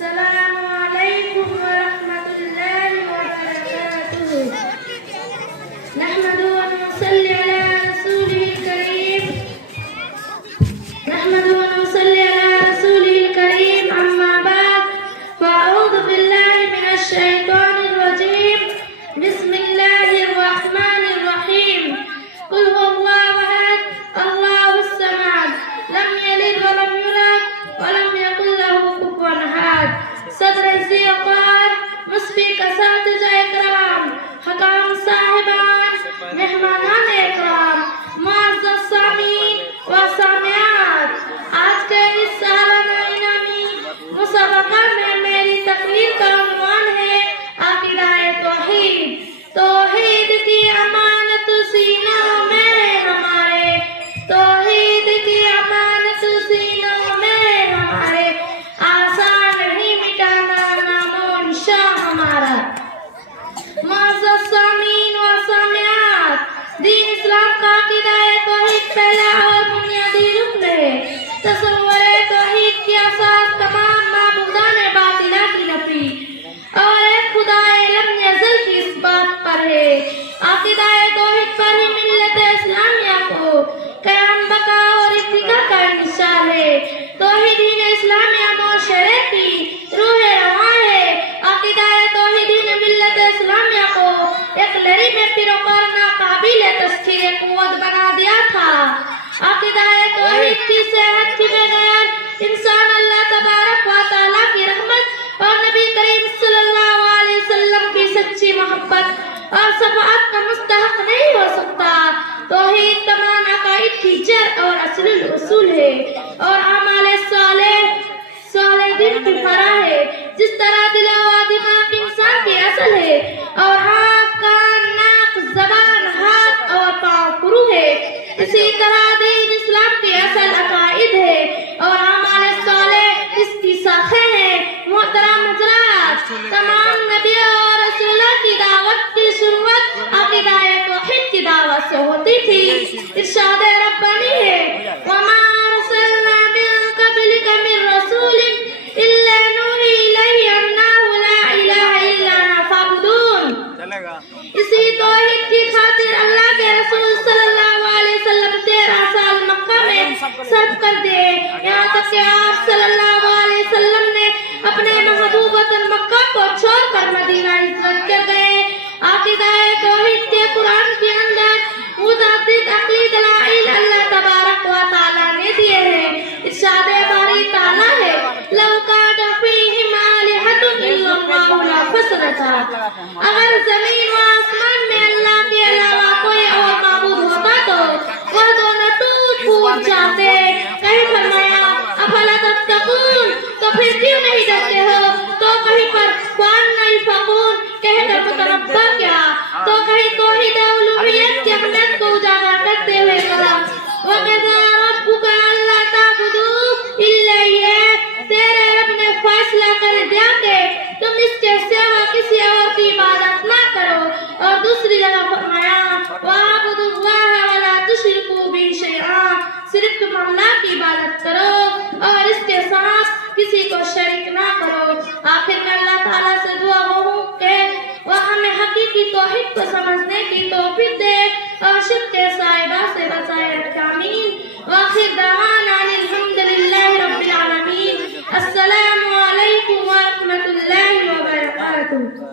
السلام عليكم ورحمة الله وبركاته. نحمد ونصلي على رسوله الكريم أما بعد فأعوذ بالله من الشيطان الرجيم. بسم الله الرحمن الرحيم. قل هو الله أحد الله الصمد لم يلد ولم يولد ولم يكن له كفوا أحد. صدر الزیقات مصفی اساتذہ اکرام، حکام صاحبان، مہمانان اکرام، معزز سامعین و سامعات، آج کے اس سالانہ انعامی مسابقہ میں میری تقریر کا عنوان ہے عقیدہ توحید. توحید کی امانت سینوں میں ہمارے، توحید کی امانت سینوں میں ہمارے، آسان نہیں مٹانا نام و نشاں ہمارا. معزز سامعین و سامعات، دین اسلام کا عقیدہ توحید پہلا اور بنیادی رکن ہے. تصور توحید کی اساس تمام معبودان باطلہ کی نفی اور ایک خدا لم یزل کی اس بات پر ہے. عقیدہ توحید پر ہی ملت اسلامیہ کو قیام بقا اور ارتقاء کا انحصار ہے. توحید ہی اسلامیہ معاشرے کی روح رواں ہے. عقیدہ توحید ہی نے ملت اسلامیہ کو ایک لڑی میں پیروکار ناقابل تسخیر قوت بنا دیا تھا. عقیدہ توحید کی صحت کے بغیر انسان اللہ تبارک و تعالیٰ کی رحمت اور نبی کریم صلی اللہ علیہ وسلم کی سچی محبت اور شفاعت کا مستحق نہیں ہو سکتا. توحید تمام عقائد کی جڑ اور اصل الاصول ہے اور اعمال صالح دل کی فرع ہے. جس طرح دل و دماغ انسان کی اصل ہے اور آنکھ، کان، ناک، زبان، ہاتھ اور پاؤں فرو ہے، اسی طرح دین اسلام کی اصل عقائد ہے اور اعمال صالح اس کی شاخیں ہیں. محترم حضرات، تمام نبیوں اور رسولوں کی دعوت کی شروعات عقیدہ توحید کی دعوت سے ہوتی تھی. ارشاد ربانی ہے وَمَا أَرْسَلْنَا مِن قَبْلِكَ مِن رَّسُولٍ إِلَّا نُوحِي إِلَيْهِ أَنَّهُ لَا إِلَٰهَ إِلَّا أَنَا فَاعْبُدُونِ. اسی توحید کی خاطر اللہ کے رسول صلی اللہ علیہ وسلم 13 سال مکہ میں صرف کر دیے، یہاں تک کہ آپ صلی اللہ علیہ وسلم نے اپنے محبوب وطن مکہ کو چھوڑ کر مدینہ ہجرت کر گئے. عقیدہ توحید کے قرآن کے اندر متعدد عقلی دلائل اللہ تبارک و تعالیٰ نے دیے ہیں. ارشاد باری تعالیٰ ہے لَوْ كَانَ فِيهِمْ آلِهَةٌ إِلَّا اللَّهُ لَفَسَدَتَا. اگر زمین و آسمان میں اللہ کے علاوہ کوئی اور معبود ہوتا تو وہ دونوں ٹوٹ پھوٹ جاتے. کہیں فرمایا افلا تتقون، تو پھر کیوں نہیں ڈرتے ہو؟ تو کہیں پر وَأَنَّ الْفَقُونَ کہہ کر متنبہ کیا، تو کہیں توحید الوہیت کی اہمیت کو اجاگر کرتے ہوئے کہا وَقَضَىٰ رَبُّكَ أَلَّا تَعْبُدُوا إِلَّا إِيَّاهُ. تیرے رب نے فیصلہ کر دیا کہ تم اس کے سوا کسی اور کی عبادت نہ کرو. اور دوسری جگہ فرمایا وَاعْبُدُوا اللَّهَ وَلَا تُشْرِكُوا بِهِ شَيْئًا. صرف تم اللہ کی عبادت کرو اور اس کے ساتھ کسی کو شریک نہ کرو. آخر میں اللہ تعالیٰ سے دعا ہو کہ وہ ہمیں حقیقی توحید کو سمجھنے کی توفیق دے اور شرک کے صاحبہ سے بچائے. آمین. وآخر دعوانا الحمدللہ رب العالمین. السلام علیکم ورحمۃ اللہ وبرکاتہ.